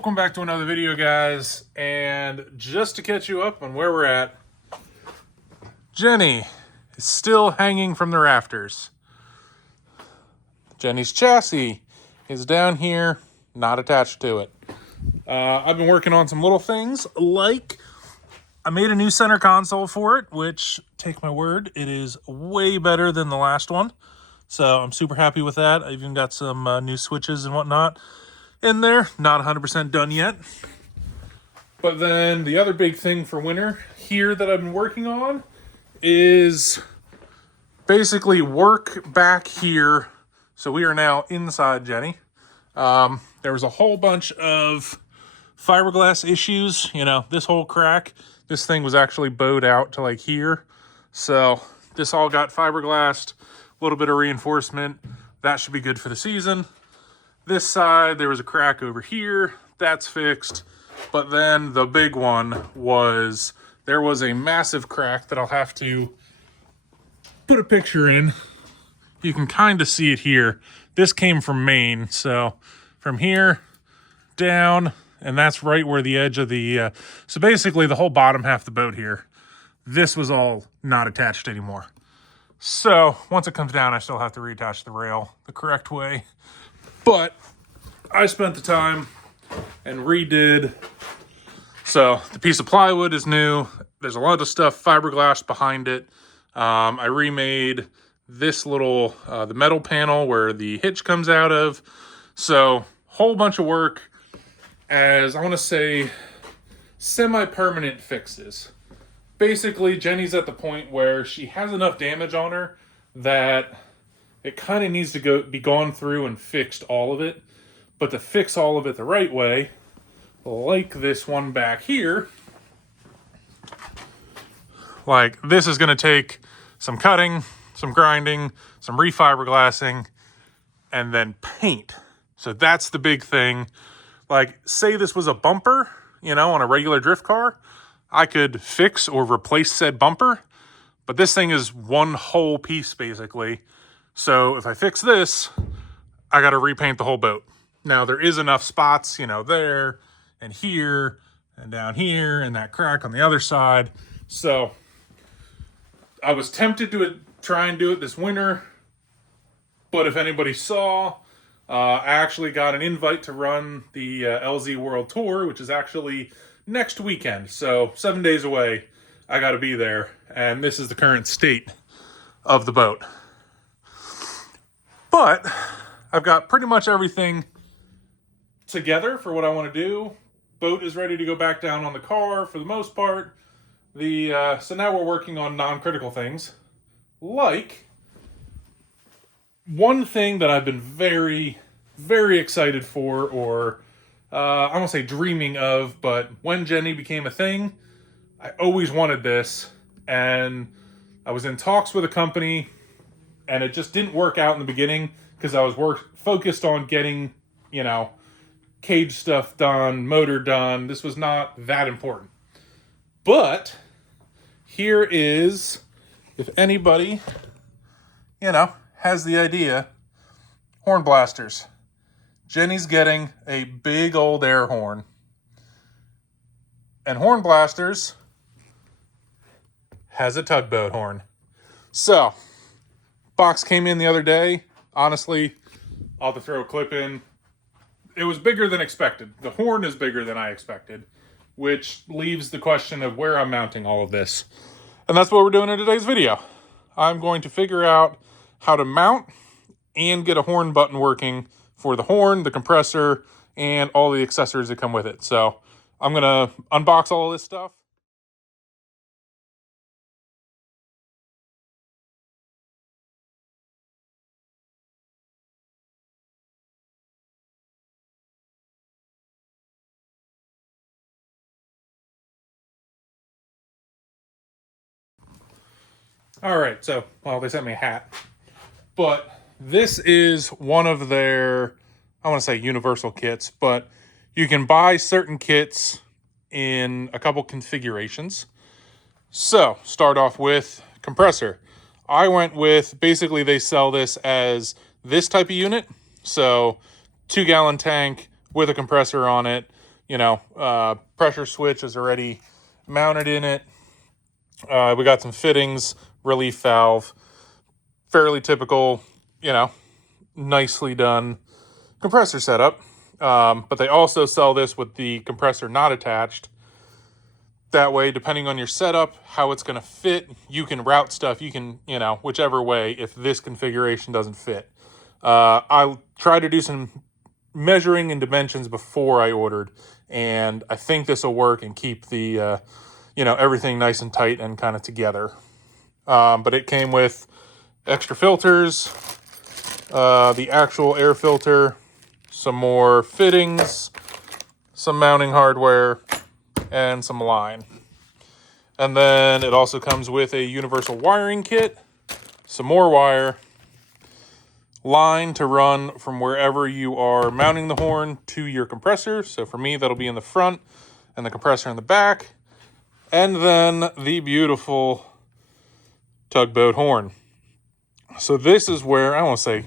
Welcome back to another video, guys, and just to catch you up on where we're at, Jenny is still hanging from the rafters. Jenny's chassis is down here, not attached to it. I've been working on some little things, like I made a new center console for it, which, take my word, it is way better than the last one. So I'm super happy with that. I even got some new switches and whatnot in there. Not 100% done yet. But then the other big thing for winter here that I've been working on is basically work back here. So we are now inside Jenny. There was a whole bunch of fiberglass issues. You know, this whole crack, this thing was actually bowed out to like here. So this all got fiberglassed, a little bit of reinforcement. That should be good for the season. This side, there was a crack over here. That's fixed. But then the big one was, there was a massive crack that I'll have to put a picture in. You can kind of see it here. This came from Maine. So from here down, and that's right where the edge of the, so basically the whole bottom half of the boat here, this was all not attached anymore. So once it comes down, I still have to reattach the rail the correct way. But I spent the time and redid. So the piece of plywood is new. There's a lot of stuff fiberglass behind it. I remade this little, the metal panel where the hitch comes out of. So whole bunch of work as, I want to say, semi-permanent fixes. Basically, Jenny's at the point where she has enough damage on her that it kind of needs to be gone through and fixed all of it. But to fix all of it the right way, like this one back here, like this is going to take some cutting, some grinding, some refiberglassing, and then paint. So that's the big thing. Like, say this was a bumper, you know, on a regular drift car, I could fix or replace said bumper. But this thing is one whole piece, basically. So if I fix this, I got to repaint the whole boat. Now, there is enough spots, you know, there and here and down here and that crack on the other side. So I was tempted to try and do it this winter. But if anybody saw, I actually got an invite to run the LZ World Tour, which is actually next weekend. So 7 days away, I got to be there. And this is the current state of the boat. But I've got pretty much everything together for what I want to do. Boat is ready to go back down on the car for the most part. So now we're working on non-critical things. Like, one thing that I've been very, very excited for, or I won't say dreaming of, but when Jenny became a thing, I always wanted this. And I was in talks with a company, and it just didn't work out in the beginning because I was focused on getting, you know, cage stuff done, motor done. This was not that important. But here is, if anybody, you know, has the idea, horn blasters. Jenny's getting a big old air horn. And horn blasters has a tugboat horn. So, box came in the other day. Honestly, I'll have to throw a clip in. It was bigger than expected. The horn is bigger than I expected, which leaves the question of where I'm mounting all of this. And that's what we're doing in today's video. I'm going to figure out how to mount and get a horn button working for the horn, the compressor, and all the accessories that come with it. So I'm going to unbox all of this stuff. All right, so, well, they sent me a hat. But this is one of their, I want to say universal kits, but you can buy certain kits in a couple configurations. So, start off with compressor. I went with, basically they sell this as this type of unit. So 2-gallon tank with a compressor on it. pressure switch is already mounted in it. We got some fittings, relief valve, fairly typical, nicely done compressor setup. But they also sell this with the compressor not attached. That way, depending on your setup, how it's going to fit, you can route stuff. You can, whichever way, if this configuration doesn't fit. I tried to do some measuring and dimensions before I ordered, and I think this will work and keep the, everything nice and tight and kind of together. But it came with extra filters, the actual air filter, some more fittings, some mounting hardware, and some line. And then it also comes with a universal wiring kit, some more wire, line to run from wherever you are mounting the horn to your compressor. So for me, that'll be in the front and the compressor in the back. And then the beautiful tugboat horn. So this is where, I don't want to say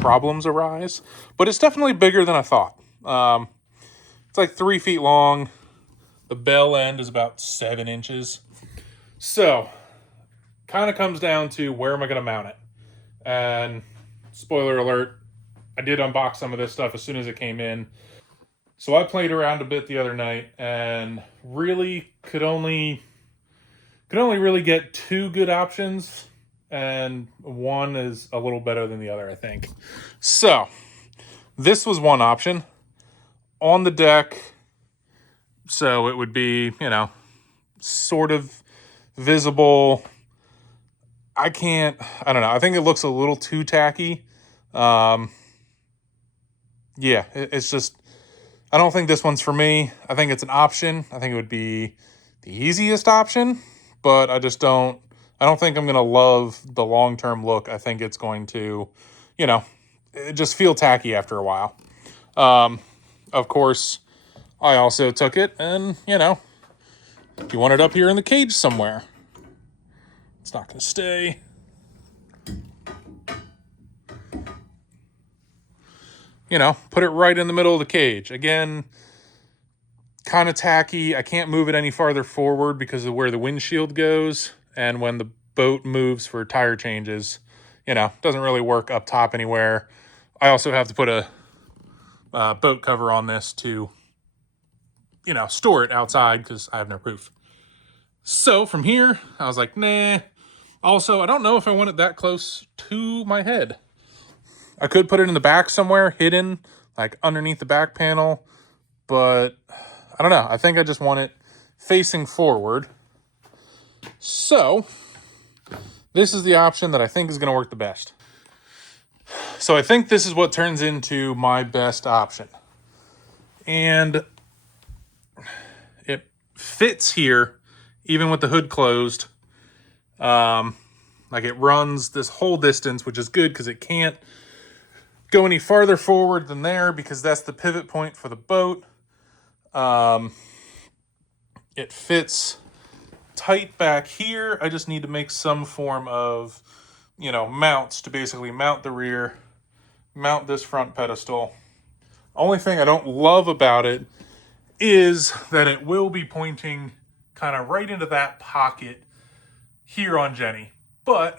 problems arise, but it's definitely bigger than I thought. It's like 3 feet long. The bell end is about 7 inches. So, kind of comes down to where am I going to mount it? And spoiler alert, I did unbox some of this stuff as soon as it came in. So I played around a bit the other night and really could only really get 2 good options, and one is a little better than the other, I think. So, this was one option on the deck. So it would be, sort of visible. I don't know. I think it looks a little too tacky. Yeah, it's just, I don't think this one's for me. I think it's an option. I think it would be the easiest option, but I don't think I'm going to love the long-term look. I think it's going to, it just feel tacky after a while. Of course, I also took it and, if you want it up here in the cage somewhere, it's not going to stay. Put it right in the middle of the cage. Again, kind of tacky. I can't move it any farther forward because of where the windshield goes. And when the boat moves for tire changes, doesn't really work up top anywhere. I also have to put a boat cover on this to, store it outside because I have no roof. So from here, I was like, nah. Also, I don't know if I want it that close to my head. I could put it in the back somewhere, hidden, like underneath the back panel. But I don't know. I think I just want it facing forward. So this is the option that I think is going to work the best. So I think this is what turns into my best option. And it fits here, even with the hood closed. Like it runs this whole distance, which is good because it can't go any farther forward than there because that's the pivot point for the boat. It fits tight back here. I just need to make some form of, mounts to basically mount the rear, mount this front pedestal. Only thing I don't love about it is that it will be pointing kind of right into that pocket here on Jenny. But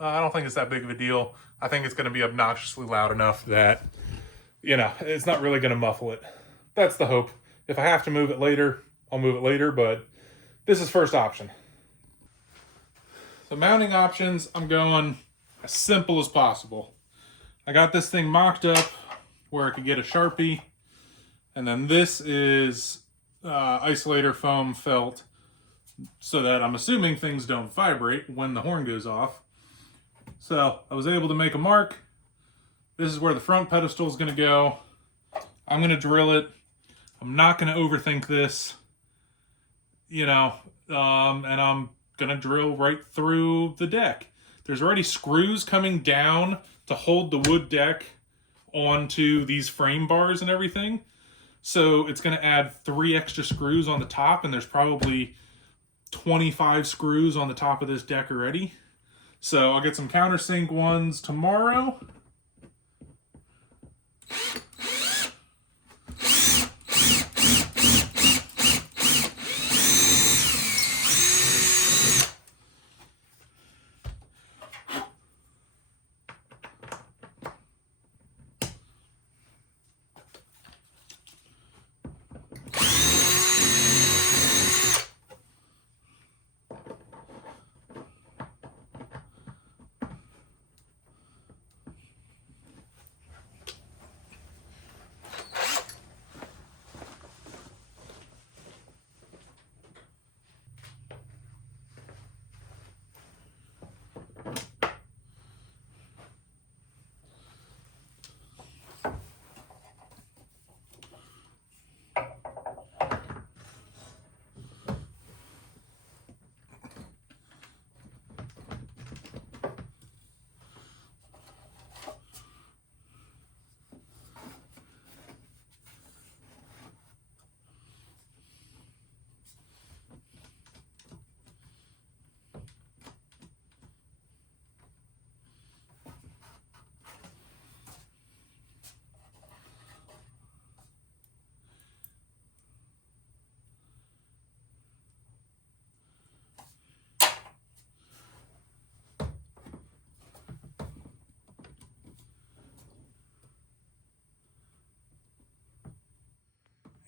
I don't think it's that big of a deal. I think it's going to be obnoxiously loud enough that, it's not really going to muffle it. That's the hope. If I have to move it later, I'll move it later, but this is first option. So mounting options, I'm going as simple as possible. I got this thing mocked up where I could get a Sharpie, and then this is isolator foam felt so that I'm assuming things don't vibrate when the horn goes off. So I was able to make a mark. This is where the front pedestal is going to go. I'm going to drill it. I'm not going to overthink this, and I'm going to drill right through the deck. There's already screws coming down to hold the wood deck onto these frame bars and everything. So it's going to add 3 extra screws on the top, and there's probably 25 screws on the top of this deck already. So I'll get some countersink ones tomorrow.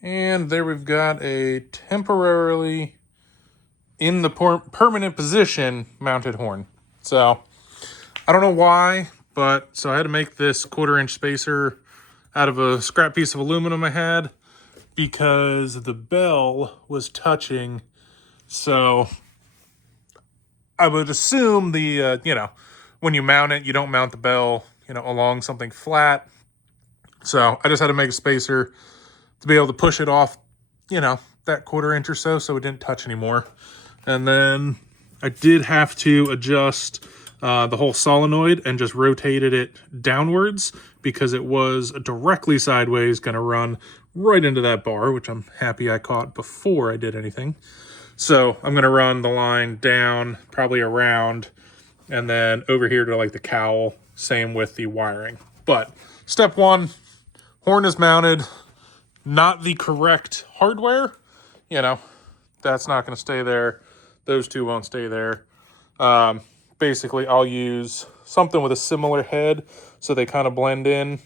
And there we've got a temporarily in the permanent position mounted horn. So I don't know why, but so I had to make this 1/4-inch spacer out of a scrap piece of aluminum I had because the bell was touching. So I would assume the, when you mount it, you don't mount the bell, along something flat. So I just had to make a spacer to be able to push it off, that 1/4-inch or so it didn't touch anymore. And then I did have to adjust the whole solenoid and just rotated it downwards because it was directly sideways going to run right into that bar, which I'm happy I caught before I did anything. So I'm going to run the line down, probably around, and then over here to like the cowl. Same with the wiring. But step one, horn is mounted, not the correct hardware. That's not going to stay there. Those two won't stay there. Basically, I'll use something with a similar head so they kind of blend in.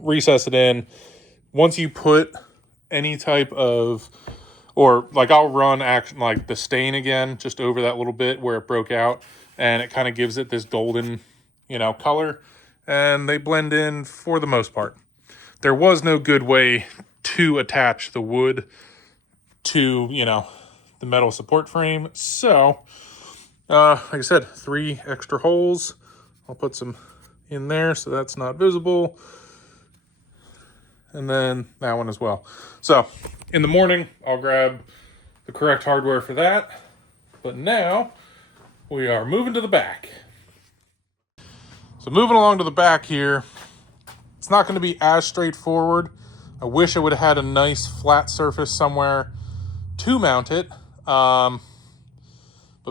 Recess it in. Once you put any type of, or like I'll run like the stain again, just over that little bit where it broke out, and it kind of gives it this golden, color, and they blend in for the most part. There was no good way to attach the wood to, the metal support frame. So, like I said, 3 extra holes. I'll put some in there so that's not visible. And then that one as well. So, in the morning, I'll grab the correct hardware for that. But now, we are moving to the back. So moving along to the back here, it's not going to be as straightforward. I wish I would have had a nice flat surface somewhere to mount it. But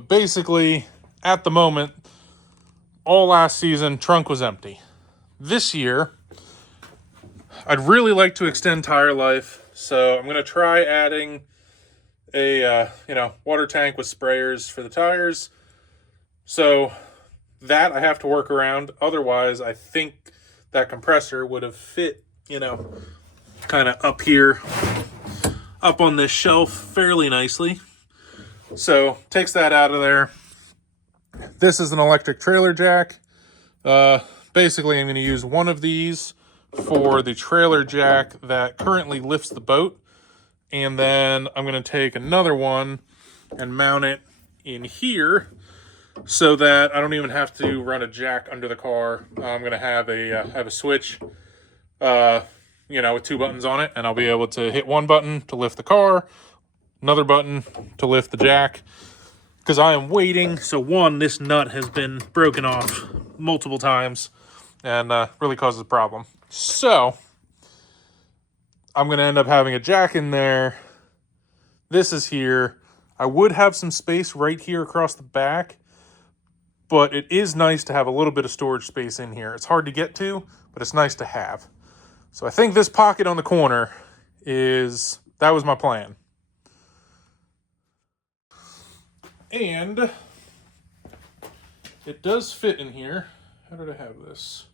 basically, at the moment, all last season, trunk was empty. This year, I'd really like to extend tire life, so I'm going to try adding a water tank with sprayers for the tires. So that I have to work around. Otherwise, I think that compressor would have fit, kind of up here, up on this shelf fairly nicely. So takes that out of there. This is an electric trailer jack. Basically, I'm going to use one of these for the trailer jack that currently lifts the boat. And then I'm going to take another one and mount it in here so that I don't even have to run a jack under the car. I'm going to have a switch, with 2 buttons on it, and I'll be able to hit one button to lift the car, another button to lift the jack, because I am waiting. So one, this nut has been broken off multiple times and really causes a problem. So I'm going to end up having a jack in there. This is here. I would have some space right here across the back, but it is nice to have a little bit of storage space in here. It's hard to get to, but it's nice to have. So I think this pocket on the corner that was my plan. And it does fit in here. How did I have this?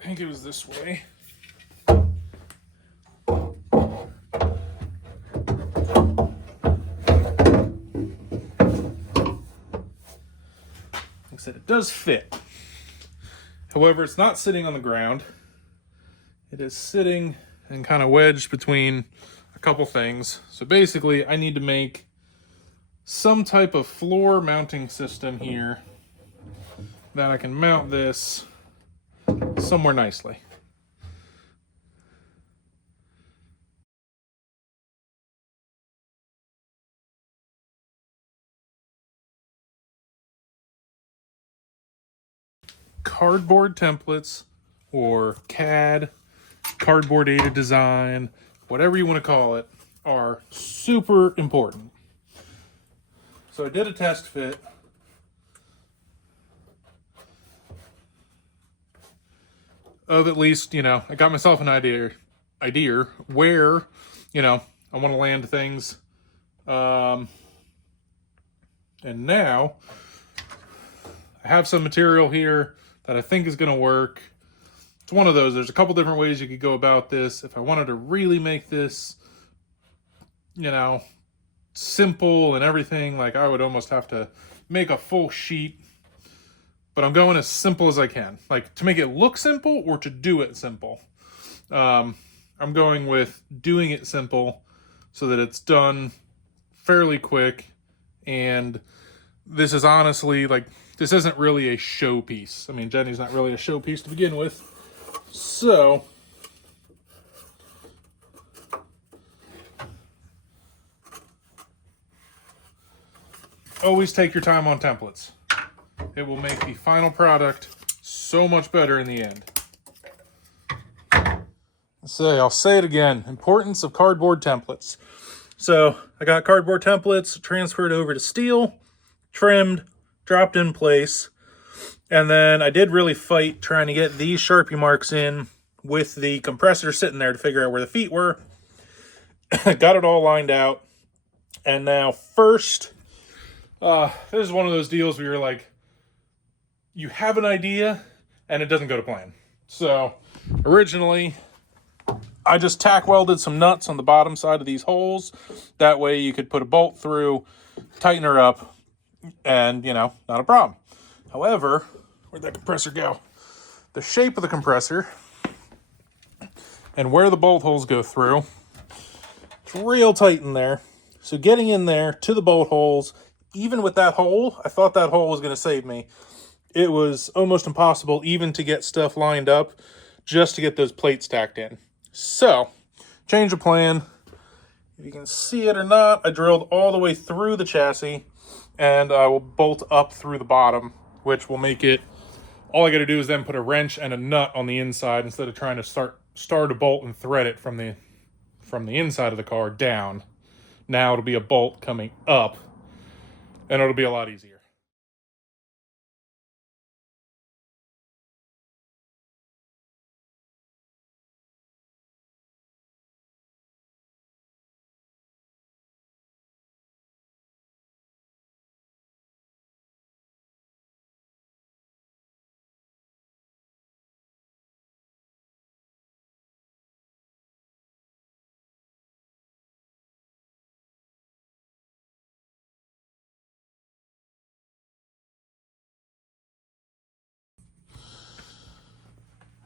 I think it was this way. Like I said, it does fit. However, it's not sitting on the ground. It is sitting and kind of wedged between a couple things. So basically, I need to make some type of floor mounting system here that I can mount this somewhere nicely. Cardboard templates or CAD, cardboard aided design, whatever you want to call it, are super important. So I did a test fit. Of at least, I got myself an idea where, I want to land things. And now I have some material here that I think is going to work. It's one of those. There's a couple different ways you could go about this. If I wanted to really make this, you know, simple and everything, like I would almost have to make a full sheet. But I'm going as simple as I can, like to make it look simple or to do it simple. I'm going with doing it simple so that it's done fairly quick. And this is honestly, like, this isn't really a showpiece. I mean, Jenny's not really a showpiece to begin with. So always take your time on templates. It will make the final product so much better in the end. I'll say it again. Importance of cardboard templates. So I got cardboard templates transferred over to steel, trimmed, dropped in place. And then I did really fight trying to get these Sharpie marks in with the compressor sitting there to figure out where the feet were. Got it all lined out. And now first, this is one of those deals where you're like, you have an idea and it doesn't go to plan. So originally, I just tack welded some nuts on the bottom side of these holes. That way you could put a bolt through, tighten her up, and, you know, not a problem. However, where'd that compressor go? The shape of the compressor and where the bolt holes go through, it's real tight in there. So getting in there to the bolt holes, even with that hole, I thought that hole was going to save me. It was almost impossible even to get stuff lined up just to get those plates stacked in. So, change of plan. If you can see it or not, I drilled all the way through the chassis, and I will bolt up through the bottom, which will make it, all I got to do is then put a wrench and a nut on the inside instead of trying to start a bolt and thread it from the inside of the car down. Now it'll be a bolt coming up, and it'll be a lot easier.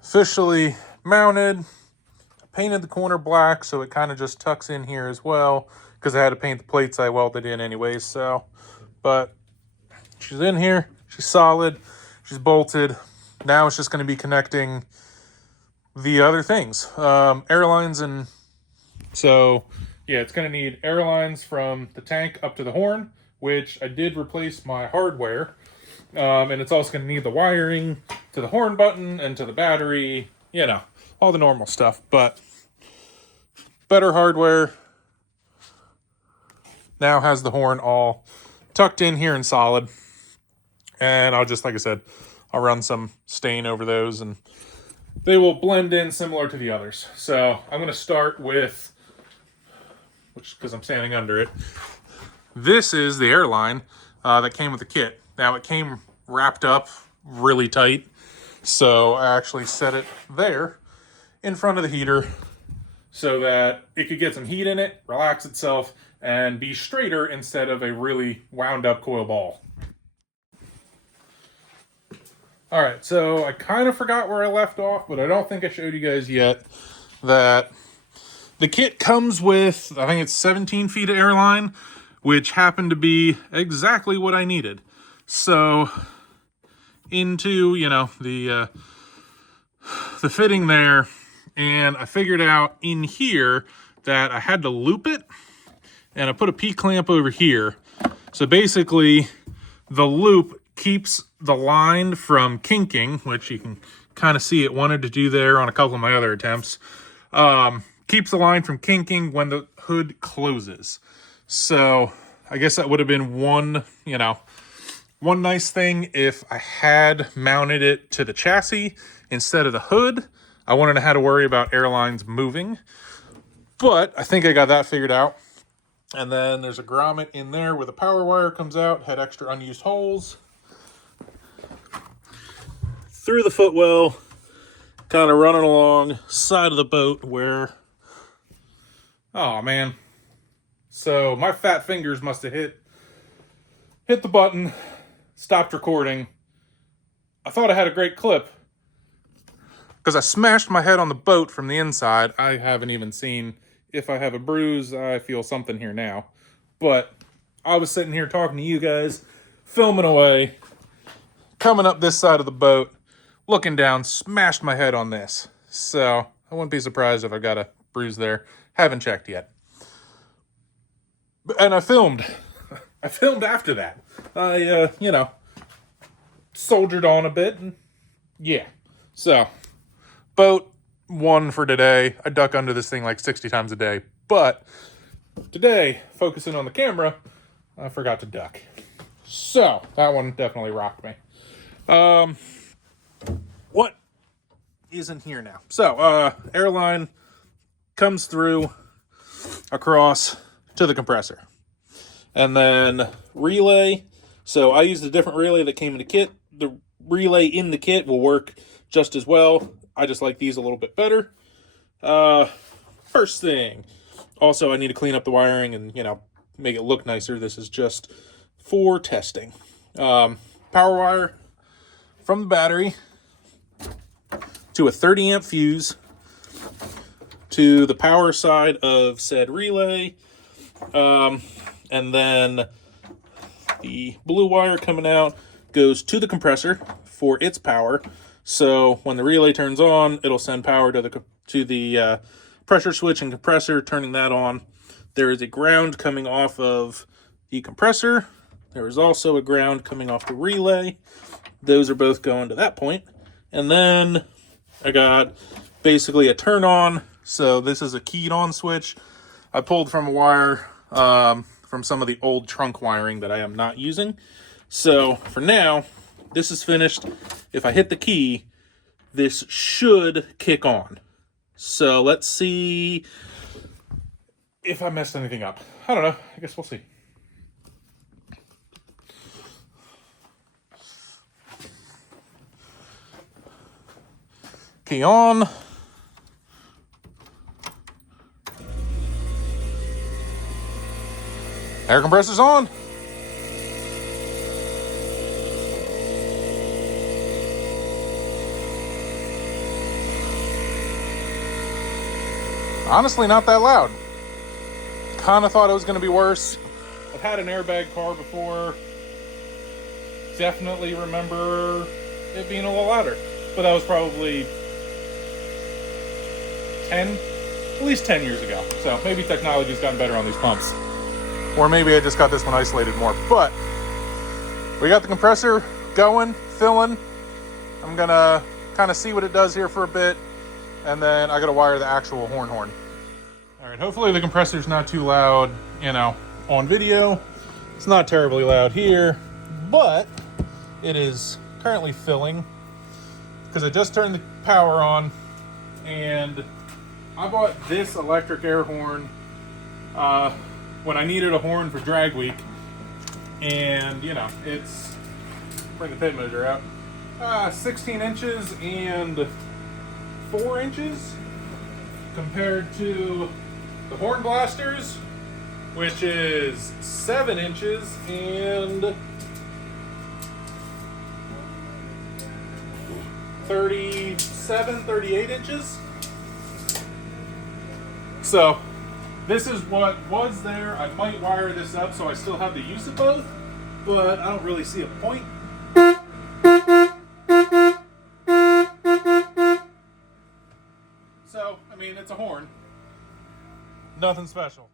Officially mounted. I painted the corner black so it kind of just tucks in here as well, because I had to paint the plates I welded in anyways. So, but she's in here, she's solid, she's bolted. Now it's just going to be connecting the other things, airlines. And so yeah, it's going to need airlines from the tank up to the horn, which I did replace my hardware. And it's also going to need the wiring to the horn button and to the battery, you know, all the normal stuff. But better hardware. Now has the horn all tucked in here and solid. And I'll just, like I said, I'll run some stain over those and they will blend in similar to the others. So I'm going to start with, because I'm standing under it. This is the airline that came with the kit. Now it came wrapped up really tight, so I actually set it there in front of the heater so that it could get some heat in it, relax itself, and be straighter instead of a really wound up coil ball. All right, so I kind of forgot where I left off, but I don't think I showed you guys yet that the kit comes with, I think it's 17 feet of airline, which happened to be exactly what I needed. So into, you know, the fitting there, and I figured out in here that I had to loop it, and I put a P-clamp over here. So basically the loop keeps the line from kinking, which you can kind of see it wanted to do there on a couple of my other attempts. Keeps the line from kinking when the hood closes. So I guess that would have been one, you know, one nice thing if I had mounted it to the chassis instead of the hood. I wouldn't have had to worry about airlines moving, but I think I got that figured out. And then there's a grommet in there where the power wire comes out, had extra unused holes. Through the footwell kind of running along side of the boat where, oh man. So my fat fingers must have hit the button, stopped recording. I thought I had a great clip because I smashed my head on the boat from the inside. I haven't even seen if I have a bruise. I feel something here now. But I was sitting here talking to you guys, filming away, coming up this side of the boat, looking down, smashed my head on this. So I wouldn't be surprised if I got a bruise there. Haven't checked yet. And I filmed. I filmed after that. I, soldiered on a bit. And yeah. So, boat, one for today. I duck under this thing like 60 times a day. But today, focusing on the camera, I forgot to duck. So, that one definitely rocked me. What isn't here now? So, airline comes through across to the compressor. And then relay. So I used a different relay that came in the kit. The relay in the kit will work just as well. I just like these a little bit better. First thing. Also, I need to clean up the wiring and, make it look nicer. This is just for testing. Power wire from the battery to a 30 amp fuse to the power side of said relay. And then the blue wire coming out goes to the compressor for its power. So when the relay turns on, it'll send power to the pressure switch and compressor, turning that on. There is a ground coming off of the compressor. There is also a ground coming off the relay. Those are both going to that point. And then I got basically a turn on. So this is a keyed on switch. I pulled from a wire from some of the old trunk wiring that I am not using. So for now, this is finished. If I hit the key, this should kick on. So let's see if I messed anything up. I don't know. I guess we'll see. Key on. Air compressor's on. Honestly, not that loud. Kind of thought it was going to be worse. I've had an airbag car before. Definitely remember it being a little louder. But that was probably at least 10 years ago. So maybe technology's gotten better on these pumps. Or maybe I just got this one isolated more. But we got the compressor going, filling. I'm going to kind of see what it does here for a bit. And then I got to wire the actual horn. All right, hopefully the compressor's not too loud, on video. It's not terribly loud here, but it is currently filling because I just turned the power on. And I bought this electric air horn when I needed a horn for drag week. And, it's, bring the tape measure out, 16 inches and 4 inches compared to the Horn Blasters, which is 7 inches and 38 inches. So this is what was there. I might wire this up so I still have the use of both, but I don't really see a point. So, it's a horn. Nothing special.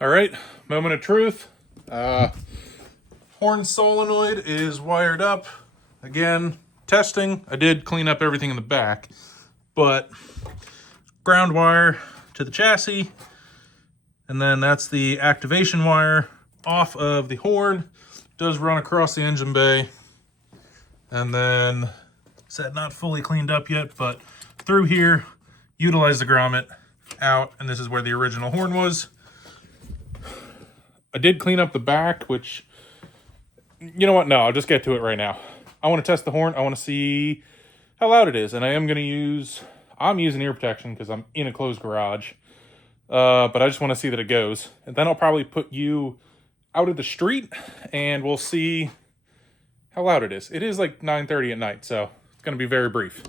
All right, moment of truth. Horn solenoid is wired up. Again, testing. I did clean up everything in the back, but ground wire to the chassis, and then that's the activation wire off of the horn. Does run across the engine bay, and then said not fully cleaned up yet, but through here, utilize the grommet out, and this is where the original horn was. I did clean up the back, which, you know what? No, I'll just get to it right now. I want to test the horn. I want to see how loud it is. And I'm using ear protection because I'm in a closed garage. But I just want to see that it goes. And then I'll probably put you out of the street and we'll see how loud it is. It is like 9:30 at night, so it's going to be very brief.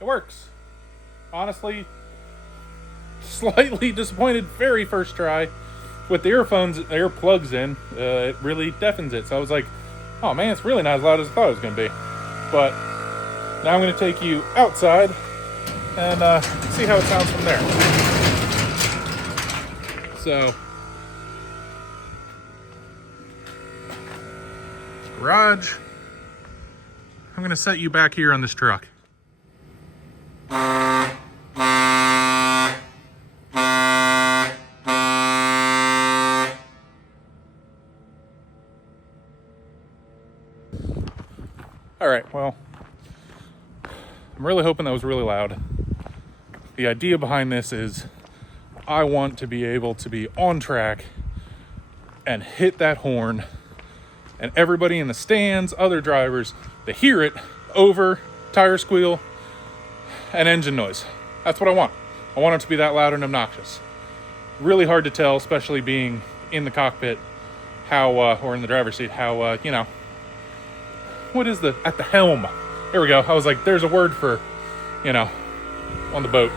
It works. Honestly, slightly disappointed very first try. With the earplugs in, it really deafens it. So I was like, oh man, it's really not as loud as I thought it was going to be. But now I'm going to take you outside and see how it sounds from there. So, garage. I'm going to set you back here on this truck. All right, well, I'm really hoping that was really loud. The idea behind this is I want to be able to be on track and hit that horn, and everybody in the stands, other drivers, they hear it over tire squeal and engine noise. That's what I want. I want it to be that loud and obnoxious. Really hard to tell, especially being in the cockpit, or in the driver's seat, what is at the helm? There we go. I was like, there's a word for, on the boat.